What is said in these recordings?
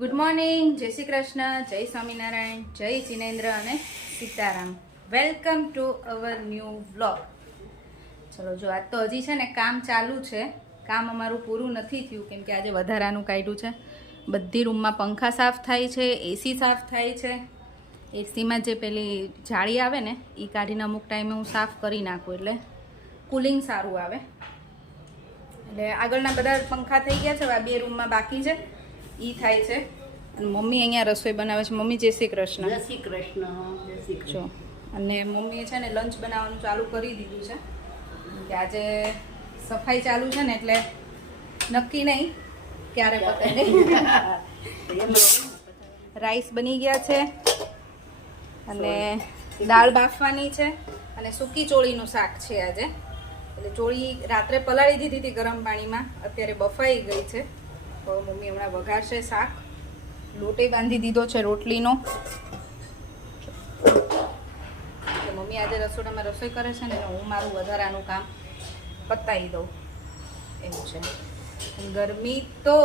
Good morning, જય શ્રી કૃષ્ણ, જય સ્વામિનારાયણ, જય જિનેન્દ્ર અને Sitaram. Welcome to our new vlog. ચલો જો આજ તો હજી છે ને કામ ચાલુ છે. કામ અમારું પૂરું નથી થયું કેમ કે આજે વધારાનું કાઢ્યું છે. બધી રૂમમાં પંખા સાફ થાય છે, એસી સાફ થાય છે. એસીમાં જે પેલી જાળી આવે ને એ કાઢીને અમુક ટાઈમે હું સાફ કરી નાખું એટલે કુલિંગ સારું આવે. એટલે આગળના બધા પંખા થઈ ગયા છે, આ બે રૂમમાં બાકી છે, ઈ થાય છે. અને મમ્મી અહીંયા રસોઈ બનાવે છે. મમ્મી જય શ્રી કૃષ્ણ. જય શ્રી કૃષ્ણ. જય શ્રી કૃષ્ણ. અને મમ્મીએ છે ને લંચ બનાવવાનું ચાલુ કરી દીધું છે કે આજે સફાઈ ચાલુ છે ને એટલે નક્કી નહીં ક્યારે પતે નહીં. રાઈસ બની ગયા છે અને દાળ બાફવાની છે અને સૂકી ચોળીનું શાક છે આજે. એટલે ચોળી રાત્રે પલાળી દીધી હતી ગરમ પાણીમાં, અત્યારે બફાઈ ગઈ છે. તો મમ્મી હમણાં વઘારશે શાક. લોટે બાંધી દીધો છે રોટલીનો. મમ્મી આજે રસોડામાં રસોઈ કરે છે ને હું મારું વધારાનું કામ પતાવી દઉં એવું છે. ગરમી તો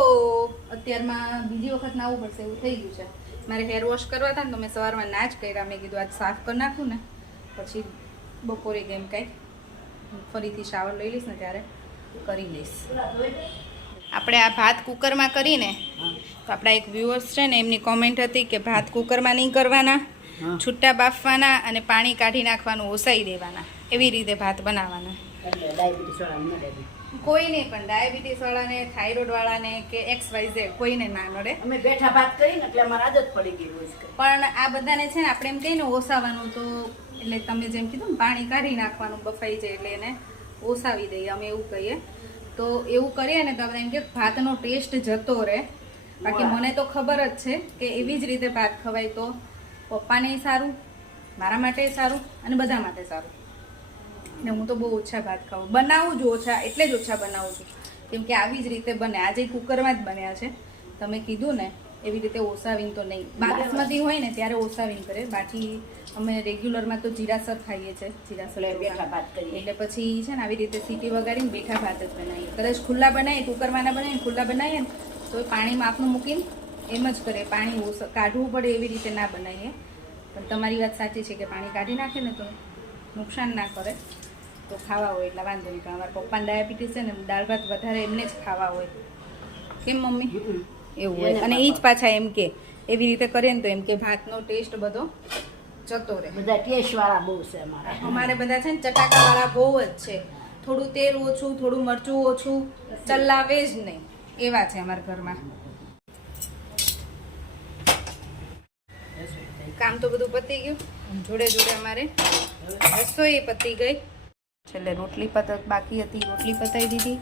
અત્યારમાં બીજી વખત નાવું પડશે એવું થઈ ગયું છે. મારે હેર વોશ કરવા હતા ને તો મેં સવારમાં ના જ કર્યા. મેં કીધું આજ સાફ કરી નાખું ને પછી બપોરે કેમ કાંઈ ફરીથી શાવર લઈ લઈશ ને ત્યારે કરી લઈશ. આપણે આ ભાત કુકરમાં કરીને તો આપણા એક વ્યુઅર્સ છે ને એમની કોમેન્ટ હતી કે ભાત કુકરમાં નહીં કરવાના, છૂટા બાફવાના અને પાણી કાઢી નાખવાનું, ઓસાઈ દેવાના, એવી રીતે ભાત બનાવવાના. કોઈને પણ ડાયાબિટીસ વાળાને, થાઇરોઇડ વાળાને કે XYZ કોઈને ના નડે. અમે બેઠા ભાત કરીને એટલે અમારે આદત પડી ગઈ હોય છે. પણ આ બધાને છે ને આપણે એમ કહીને ઓસાવાનું તો એટલે તમે જેમ કીધું ને પાણી કાઢી નાખવાનું બફાઈ જાય એટલે એને ઓસાવી દઈએ અમે એવું કહીએ. તો એવું કરીએ ને તો આપણે એમ કે ભાતનો ટેસ્ટ જતો રહે. બાકી મને તો ખબર જ છે કે એવી જ રીતે ભાત ખવાય તો પપ્પાને સારું, મારા માટે સારું અને બધા માટે સારું. ને હું તો બહુ ઓછા ભાત ખાઉં, બનાવું જ ઓછા, એટલે જ ઓછા બનાવું છું કેમ કે આવી જ રીતે બને. આજે કુકરમાં જ બન્યા છે તમે કીધું ને એવી રીતે ઓસાવીને તો નહીં. બાસમતી હોય ને ત્યારે ઓસાવીને કરે, બાકી અમે રેગ્યુલરમાં તો જીરાસર ખાઈએ છીએ. જીરાસર બેઠા ભાત કરીએ એટલે પછી છે ને આવી રીતે સીટી વગાડીને બેઠા ભાત જ બનાવીએ. કદાચ ખુલ્લા બનાવીએ, કુકરમાં ના બનાવીએ, ખુલ્લા બનાવીએ ને તો પાણી માપનું મૂકીને એમ જ કરીએ. પાણી કાઢવું પડે એવી રીતે ના બનાવીએ. પણ તમારી વાત સાચી છે કે પાણી કાઢી નાખે ને તો નુકસાન ના કરે તો ખાવા હોય એટલે વાંધો નહીં. પણ અમારા પપ્પાને ડાયાબિટીસ છે ને દાળ ભાત વધારે એમને જ ખાવા હોય. કેમ મમ્મી? એવું હોય. અને એ જ પાછા એમ કે એવી રીતે કરીએ ને તો એમ કે ભાતનો ટેસ્ટ બધો જતો રહે. બધા ટેસ્ટ વાળા બહુ છે અમારે. અમારે બધા છે ને ચટાકા વાળા બહુ જ છે. થોડું તેલ ઓછું, થોડું મરચું ઓછું, ચલાવે જ નહીં એવા છે અમારા ઘરમાં. કામ તો બધું પતી ગયું, જોડે જોડે અમારે રસોઈ પતી ગઈ. છેલ્લે રોટલી બાકી હતી, રોટલી પતાવી દીધી.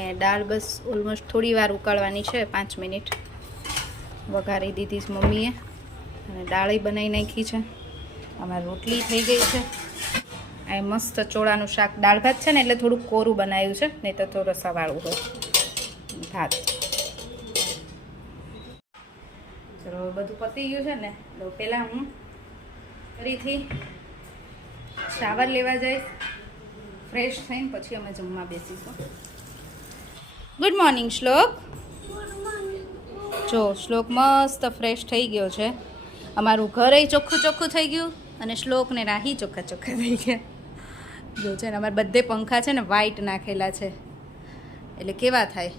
એ દાળ બસ ઓલમોસ્ટ થોડી વાર ઉકાળવાની છે, 5 મિનિટ વઘારી દીધી છે મમ્મીએ અને દાળી બનાવી નાખી છે. અમારી રોટલી થઈ ગઈ છે. આ મસ્ત ચોળાનું શાક. દાળ ભાત છે ને એટલે થોડુંક કોરું બનાવ્યું છે, નહીં તો થોડું રસાવાળું હોય ભાત. ચલો બધું પતી ગયું છે ને તો પહેલાં હું ફરીથી શાવર લેવા જઈશ. ફ્રેશ થઈને પછી અમે જમવા બેસીશું. ગુડ મોર્નિંગ શ્લોક. જો શ્લોક મસ્ત ફ્રેશ થઈ ગયો છે. અમારું ઘરે ચોખ્ખું ચોખ્ખું થઈ ગયું અને શ્લોકને રાહી ચોખ્ખા ચોખ્ખા થઈ ગયા. જો છે ને અમારે બધે પંખા છે ને વ્હાઈટ નાખેલા છે એટલે કેવા થાય.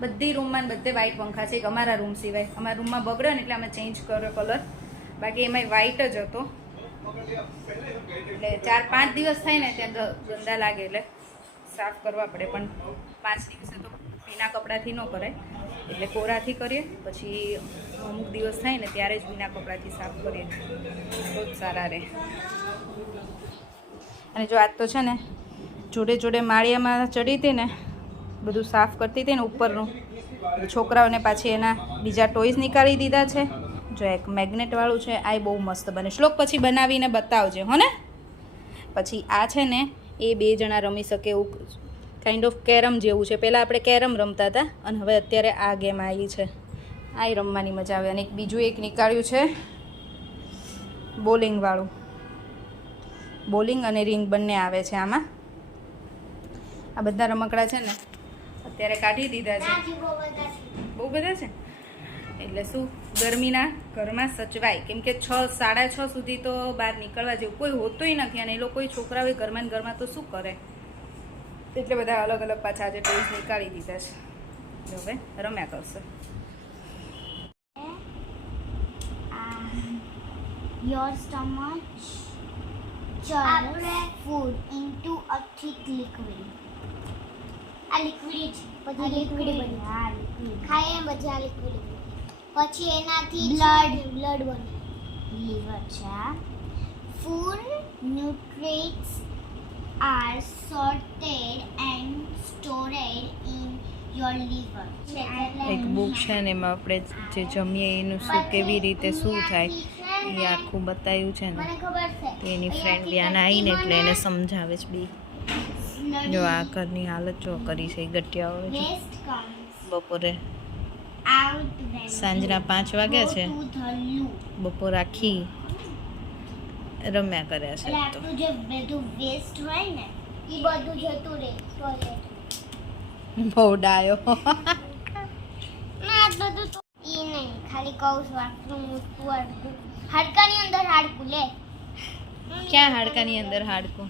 બધી રૂમમાં બધે વ્હાઈટ પંખા છે, એક અમારા રૂમ સિવાય. અમારા રૂમમાં બગડ્યો ને એટલે અમે ચેન્જ કર્યો કલર, બાકી એમાંય વ્હાઈટ જ હતો. એટલે 4-5 દિવસ થાય ને ત્યાં ગંદા લાગે એટલે સાફ કરવા પડે. પણ 5 દિવસે તો ભીના કપડાથી ન કરાય એટલે કોરાથી કરીએ. પછી અમુક દિવસ થાય ને ત્યારે જ ભીના કપડાથી સાફ કરીએ તો જ સારા રહે. અને જો આજ તો છે ને જોડે જોડે માળિયામાં ચડી હતી ને બધું સાફ કરતી હતી ને ઉપરનું, છોકરાઓને પાછી એના બીજા ટોયઝ નીકાળી દીધા છે. જો એક મેગ્નેટવાળું છે, આ બહુ મસ્ત બને. શ્લોક પછી બનાવીને બતાવજે હો ને. પછી આ છે ને એ 2 જણા રમી શકે એવું કાઇન્ડ ઓફ કેરમ જેવું છે. પહેલાં આપણે કેરમ રમતા હતા અને હવે અત્યારે આ ગેમ આવી છે. આ રમવાની મજા આવે. અને બીજું એક નીકાળ્યું છે બોલિંગવાળું. બોલિંગ અને રિંગ બંને આવે છે આમાં. આ બધા રમકડા છે ને અત્યારે કાઢી દીધા છે. બહુ બધા છે. એટલે શું ગરમીના ઘરમાં સચવાય, કેમ કે 6 સાડા 6 સુધી તો બહાર નીકળવા જેવું કોઈ હોતોય નથી, અને એ લોકો છોકરાઓ ઘરમાં ને ઘરમાં તો શું કરે, એટલે બધા અલગ અલગ પાછા આજે ટોયઝ નીકાળી દીધા છે. જો હવે રમ્યા કરશે. Your stomach churns food into a thick liquid. આ લિક્વિડ પછી લિક્વિડ બને. હા લિક્વિડ ખાઈએ પછી આ લિક્વિડ બને. પછી એનાથી બ્લડ બને. લીવર છે. Food nutrients are sorted and stored in your liver. એક બુક છે ને એમાં આપણે જે જમીએ એનું શું કેવી રીતે શું થાય એ આખું બતાવ્યું છે ને, મને ખબર છે. તો એની ફ્રેન્ડ ત્યાં આવીને એટલે એને સમજાવે છે બી. જો આ ઘરની હાલત જો કરી છે, ગઠિયાઓ જો Waste comes બપોરે out when સાંજના 5 વાગ્યા છે, go to the loo. બપોર આખી રમ્યા કર્યા છે. એટલે તો આપણું જે બધું વેસ્ટ હોય ને એ બધું જતું રહે ટોયલેટ. બહુ ડાયો. ના તો ઈ નહીં, ખાલી કહું છું આટલું મોટું હાડકું. હાડકાની અંદર હાડકું લે. ક્યાં હાડકાની અંદર હાડકું?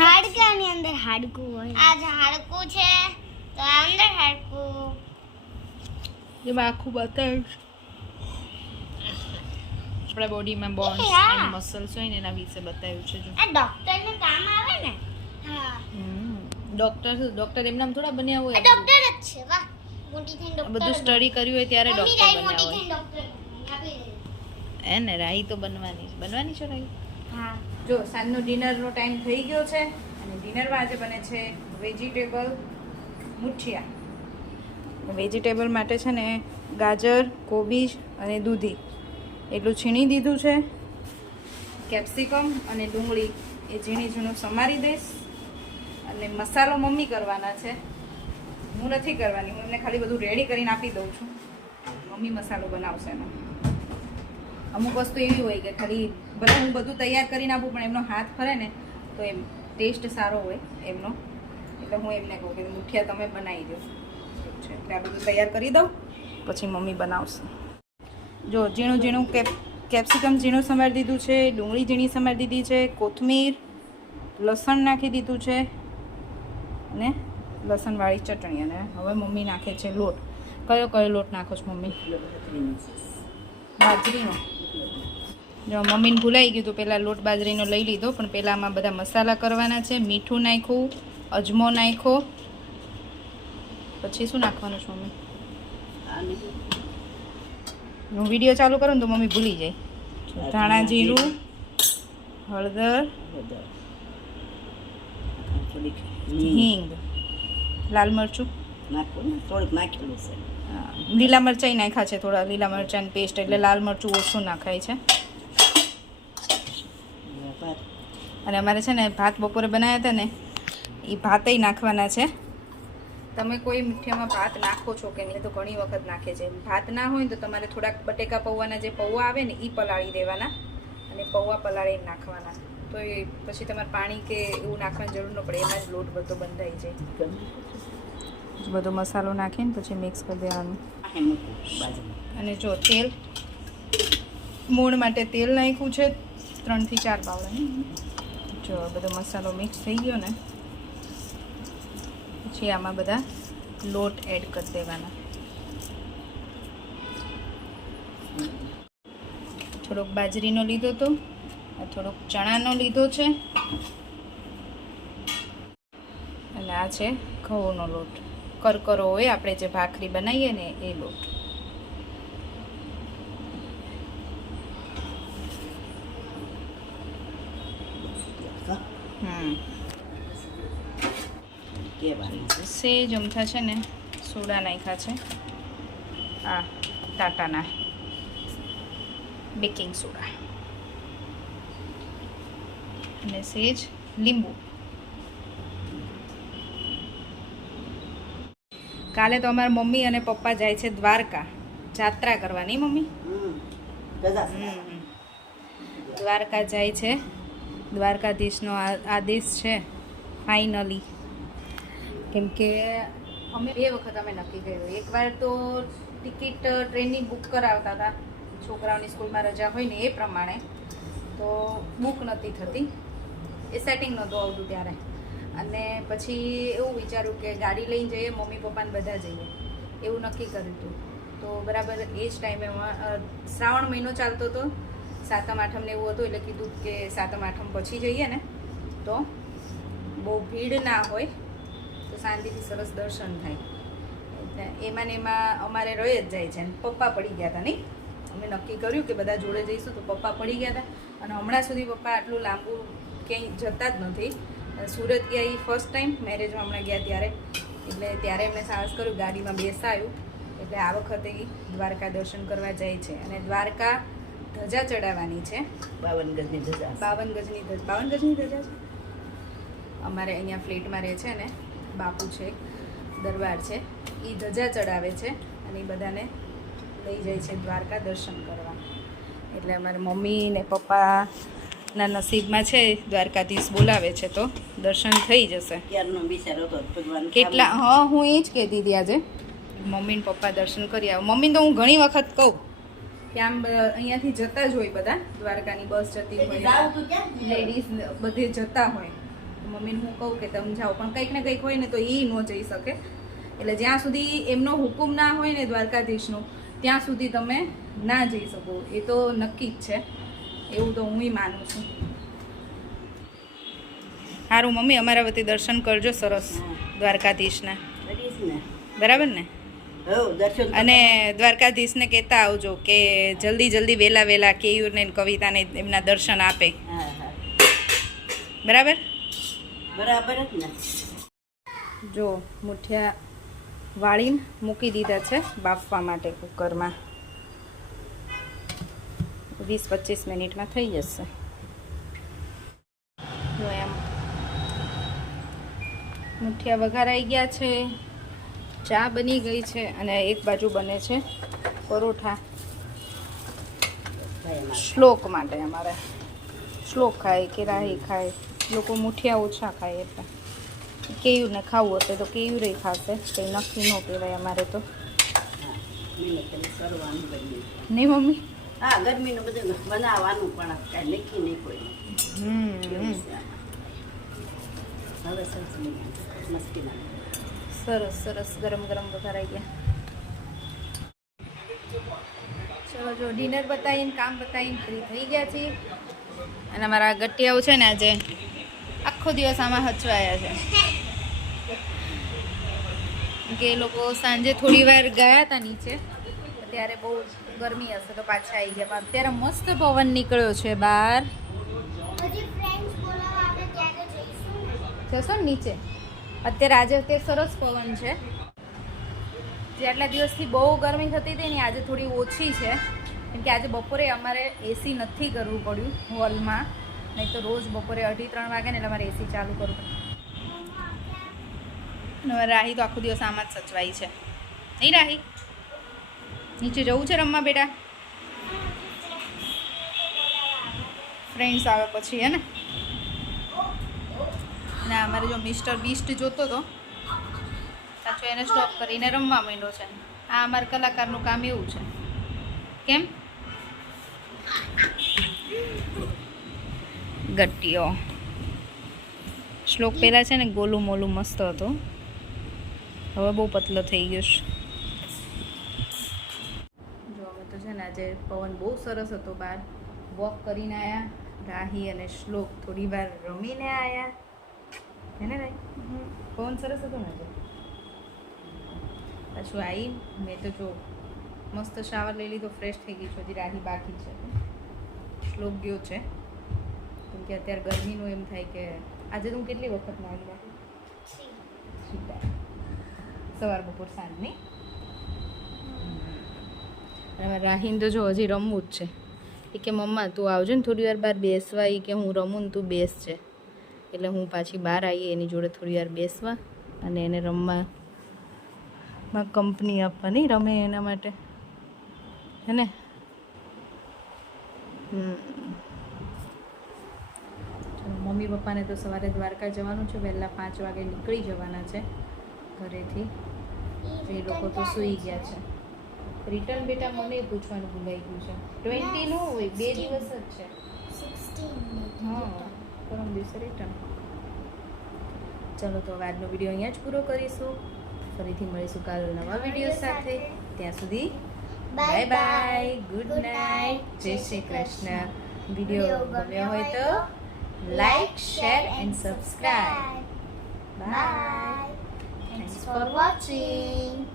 હાડકાની અંદર હાડકું હોય. આ જે હાડકું છે તો આ અંદર હાડકું. એમાં આખું બતાવ્યું છે આપણા બોડીમાં બોન્સ હા. અને મસલ્સ હોય ને એના વિશે બતાવ્યું છે. જો આ ડોક્ટરને કામ આવે ને. હા ડોક્ટર એમનામ થોડા બન્યા આ હોય, ડોક્ટર જ છે. વાહ, મોટી થઈને આ ડોક્ટર બધું સ્ટડી કર્યું હોય ત્યારે મમ્મી ડોક્ટર રાઈ મોટી બન્યા થઈને હોય. ડોક્ટર આપી દે. એને રાઈ તો બનવાની છે રાઈ. હા જો સાંજનો ડિનરનો ટાઈમ થઈ ગયો છે અને ડિનરમાં આજે બને છે વેજીટેબલ મુઠિયા. વેજીટેબલ માટે છે ને ગાજર, કોબીજ અને દૂધી એટલું છીણી દીધું છે. કેપ્સિકમ અને ડુંગળી એ ઝીણી ઝીણું સમારી દઈશ, અને મસાલો મમ્મી કરવાના છે, હું નથી કરવાની. હું એમને ખાલી બધું રેડી કરીને આપી દઉં છું, મમ્મી મસાલો બનાવશે એનો. અમુક વસ્તુ એવી હોય કે ખાલી ભલે હું બધું તૈયાર કરીને આપું પણ એમનો હાથ ફરે ને તો એમ ટેસ્ટ સારો હોય એમનો, એટલે હું એમને કહું કે મુઠિયા તમે બનાવી દો. એટલે આ બધું તૈયાર કરી દઉં પછી મમ્મી બનાવશે. જો ઝીણું ઝીણું કેપ્સિકમ ઝીણું સમારી દીધું છે, ડુંગળી ઝીણી સમારી દીધી છે, કોથમીર, લસણ નાખી દીધું છે અને લસણવાળી ચટણી. અને હવે મમ્મી નાખે છે લોટ. કયો કયો લોટ નાખો છો મમ્મી? બાજરીનો. જો મમ્મીને ભૂલાઈ ગયું તો પહેલાં લોટ બાજરીનો લઈ લીધો, પણ પહેલાં આમાં બધા મસાલા કરવાના છે. મીઠું નાખ્યું, અજમો નાખ્યો, પછી શું નાખવાનું છે મમ્મી? હું વિડીયો ચાલુ કરું ને તો મમ્મી ભૂલી જાય. ધાણા જીરું, હળદર, હિંગ, લાલ મરચું થોડીક નાખેલું છે. લીલા મરચાં નાખ્યા છે, થોડા લીલા મરચાંની પેસ્ટ, એટલે લાલ મરચું ઓછું નાખાય છે. અને અમારે છે ને ભાત બપોરે બનાવ્યા હતા ને એ ભાતય નાખવાના છે. તમે કોઈ મીઠામાં ભાત નાખો છો કે નહીં? તો ઘણી વખત નાખે છે. ભાત ના હોય ને તો તમારે થોડાક બટેકા પૌવાના જે પૌવા આવે ને એ પલાળી દેવાના, અને પૌવા પલાળીને નાખવાના, તો એ પછી તમારે પાણી કે એવું નાખવાની જરૂર ન પડે, એમાં જ લોટ બધો બંધાઈ જાય. બધો મસાલો નાખીને પછી મિક્સ કરી દેવાનું. અને જો તેલ, મૂળ માટે તેલ નાખ્યું છે 3 થી 4 પાવડા. જો બધો મસાલો મિક્સ થઈ ગયો ને પછી આમાં બધા લોટ એડ કરી દેવાના. થોડોક બાજરીનો લીધો તો, થોડોક ચણાનો લીધો છે, અને આ છે ઘઉંનો લોટ. કરકરો હોય આપણે જે ભાખરી બનાવીએ ને એ લોટ. સેજ અમથા છે ને સોડા નાખ્યા છે, આ ટાટાના બેકિંગ સોડા, અને સેજ લીંબુ. કાલે તો અમારા મમ્મી અને પપ્પા જાય છે દ્વારકા જાત્રા કરવાની. મમ્મી દ્વારકા જાય છે. દ્વારકાધીશનો આદેશ છે ફાઇનલી, કેમ કે અમે 2 વખત અમે નક્કી કર્યું. એકવાર તો ટિકિટ ટ્રેનની બુક કરાવતા હતા છોકરાઓની સ્કૂલમાં રજા હોય ને એ પ્રમાણે, તો બુક નહોતી થતી, એ સેટિંગ નહોતું આવતું ત્યારે. અને પછી એવું વિચાર્યું કે ગાડી લઈને જઈએ, મમ્મી પપ્પાને બધા જઈએ, એવું નક્કી કર્યું હતું. તો બરાબર એ જ ટાઈમે શ્રાવણ મહિનો ચાલતો હતો, સાતમ આઠમને એવું હતું, એટલે કીધું કે સાતમ આઠમ પછી જઈએ ને તો બહુ ભીડ ના હોય, તો શાંતિથી સરસ દર્શન થાય. એટલે એમાં ને એમાં અમારે રહી જ જાય છે. પપ્પા પડી ગયા હતા નહીં, અમે નક્કી કર્યું કે બધા જોડે જઈશું, તો પપ્પા પડી ગયા હતા. અને હમણાં સુધી પપ્પા આટલું લાંબુ ક્યાંય જતા જ નથી. સુરત ગયા એ ફર્સ્ટ ટાઈમ, મેરેજમાં હમણાં ગયા ત્યારે, એટલે ત્યારે એમને સાહસ કર્યું, ગાડીમાં બેસાયું. એટલે આ વખતે દ્વારકા દર્શન કરવા જાય છે. અને દ્વારકા ધજા ચડાવવાની છે, 52 ગજની ધજા. 52 ગજની ધજા છે. અમારે અહીંયા ફ્લેટમાં રહે છે ને બાપુ છે, દરબાર છે, એ ધજા ચડાવે છે અને એ બધાને લઈ જાય છે દ્વારકા દર્શન કરવા. એટલે અમારે મમ્મી ને પપ્પાના નસીબમાં છે દ્વારકાધીશ બોલાવે છે તો દર્શન થઈ જશે. ક્યારનો વિચાર હતો ભગવાન કેટલા, હા હું એ જ કહેતી હતી આજે, મમ્મી ને પપ્પા દર્શન કરી આવો. મમ્મીને તો હું ઘણી વખત કહું કે આમ અહીંયાથી જતા જ હોય બધા, દ્વારકાની બસ જતી હોય, લેડીઝ બધે જતા હોય, મમ્મીને હું કહું કે તમે જાઓ, પણ કંઈક ને કંઈક હોય ને તો એ ન જઈ શકે. એટલે જ્યાં સુધી એમનો હુકુમ ના હોય ને દ્વારકાધીશનો, ત્યાં સુધી તમે ના જઈ શકો, એ તો નક્કી જ છે. એવું તો હું માનું છું. સારું મમ્મી, અમારા વતી દર્શન કરજો સરસ દ્વારકાધીશના, કરીશ ને. બરાબર ને? હો દર્શન. અને દ્વારકાધીશને કહેતા આવજો કે જલ્દી વહેલા કેયુરને ને કવિતાને એમના દર્શન આપે. હા હા બરાબર બરાબર જ ને. જો મુઠિયા વાળીને મૂકી દીધા છે બાફવા માટે કુકરમાં. 20-25 મિનિટમાં થઈ જશે. જો એમ મુઠિયા વઘારાઈ ગયા છે, ચા બની ગઈ છે, અને એક બાજુ બને છે પરોઠા શ્લોક માટે. અમારે શ્લોક ખાય કે રાહી ખાય, લોકો મુઠિયા ઓછા ખાય, એટલે કેયુરને ખાવું હશે તો કેયુરે ખાશે, કંઈ નક્કી ન કહેવાય અમારે તો. નહીં મમ્મી? હા, ગરમીનું બધું બનાવવાનું પણ કાંઈ નક્કી નહીં કોઈ. હવે સરસ મસ્તી ના. સરસ ગરમ વઘારાઈ ગયા. ચલો જો ડિનર બતાવીને કામ બતાવીને ફ્રી થઈ ગયા છીએ. અને અમારા ગટિયાઓ છે ને આજે આખો દિવસ આમાં હચવાયા છે, કે એ લોકો સાંજે થોડી વાર ગયા હતા નીચે, ત્યારે બહુ ગરમી હશે તો પાછા આવી ગયા. પણ અત્યારે મસ્ત પવન નીકળ્યો છે બહાર. જશો ને નીચે? અત્યારે આજે સરસ પવન છે. જે આટલા દિવસથી બહુ ગરમી થતી હતી ને આજે થોડી ઓછી છે, કેમ કે આજે બપોરે અમારે એસી નથી કરવું પડ્યું હોલમાં, નહીં તો રોજ બપોરે 2:30-3 વાગે ને એટલે અમારે એસી ચાલુ કરવું પડે. રાહી તો આખો દિવસ આમાં જ સચવાઈ છે. નહીં રાહી? નીચે જવું છે રમવા બેટા? ફ્રેન્ડ્સ આવે પછી હે ને? ના અમારે જો મિસ્ટર બીસ્ટ જોતો હતો, સાચો એને સ્ટોપ કરીને રમવા માંડ્યો છે. આ અમારા કલાકારનું કામ એવું છે. કેમ? ગટ્ટીઓ શ્લોક પહેલાં છે ને ગોલું મોલું મસ્ત હતો, હવે બહુ પતલો થઈ ગયો છે. જો અમે તો છે ને આજે પવન બહુ સરસ હતો, બહાર વોક કરીને આવ્યા. રાહી અને શ્લોક થોડી વાર રમીને આવ્યા, હે ને રાહી? પવન સરસ હતો ને આજે. પાછું આવી મેં તો જો મસ્ત શાવર લઈ લીધો, ફ્રેશ થઈ ગઈ છું. હજી રાહી બાકી છે, શ્લોક ગયો છે, કેમ કે અત્યારે ગરમીનું એમ થાય કે આજે તું કેટલી વખત નાહી રાહી? સવાર બપોર સાંજ નહીં? અને રાહીને તો જો હજી રમવું જ છે. એ કે મમ્મા તું આવજો ને થોડી વાર બહાર બેસવા, એ કે હું રમું ને તું બેસ છે. એટલે હું પાછી બહાર આવી એની જોડે થોડી વાર બેસવા અને એને રમવામાં કંપની આપવાની, રમે એના માટે, હે ને? મમ્મી પપ્પાને તો સવારે દ્વારકા જવાનું છે, વહેલા 5 વાગે નીકળી જવાના છે ઘરેથી. એ લોકો તો સૂઈ ગયા છે. રિટર્ન બેટા મને પૂછવાનું ભૂલાઈ ગયું છે 20 નું હોય 2 દિવસ જ છે 16 હા પરમ દિવસે રિટર્ન. ચલો તો હવે આજનો વિડીયો અહીંયા જ પૂરો કરીશું. ફરીથી મળીશું કાલ નવા વિડીયો સાથે. ત્યાં સુધી બાય બાય, ગુડ નાઇટ, જય શ્રી કૃષ્ણ. વિડીયો ગમ્યો હોય તો like, share and subscribe. Bye. Thanks for watching.